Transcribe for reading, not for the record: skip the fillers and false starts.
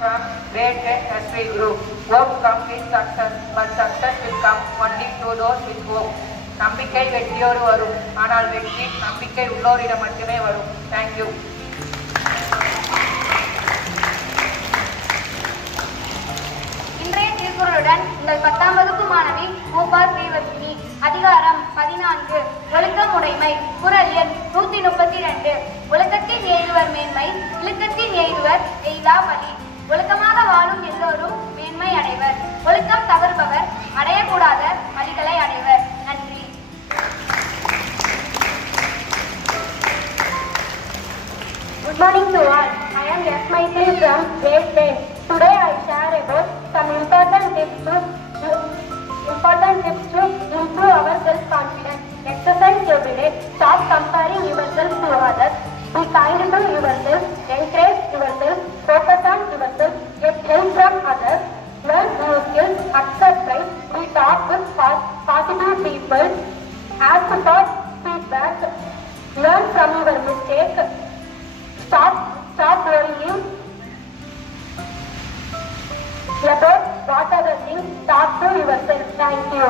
from grade 10 as we grow. Hope comes with success, but success will come only to those with hope. நம்பிக்கை வெற்றியோடு வரும், ஆனால் வெற்றி நம்பிக்கை உள்ளோரிடம் மட்டுமே வரும். தேங்க்யூ. இன்றைய திருக்குறளுடன் உங்கள் 10ஆம் வகுப்பு மாணவி மூபா ஸ்ரீவர்ஷினி. அதிகாரம் 14 ஒழுக்கம் உடைமை. குறள் எண் 132. ஒழுக்கத்தின் எய்துவர் மேன்மை, இழுக்கத்தின் எய்துவர் எய்தா வழி. ஒழுக்கமாக வாழும் எல்லோரும் மேன்மை அடைவர். ஒழுக்கம் தவறுபவர் அடையக்கூடாத வழிகளை அடைவர். நன்றி. Good morning to all. I am S. Maitri from grade 10. Today I share about some important tips to improve our self-confidence. Exercise every day. Stop comparing yourself to others. Be kind to yourself. Encourage yourself. Focus on yourself. Get help from others. Learn new skills. Accept right. We talk with positive people. Ask for feedback. Learn from your mistake. Stop worrying about what other things. Talk to yourself. Thank you.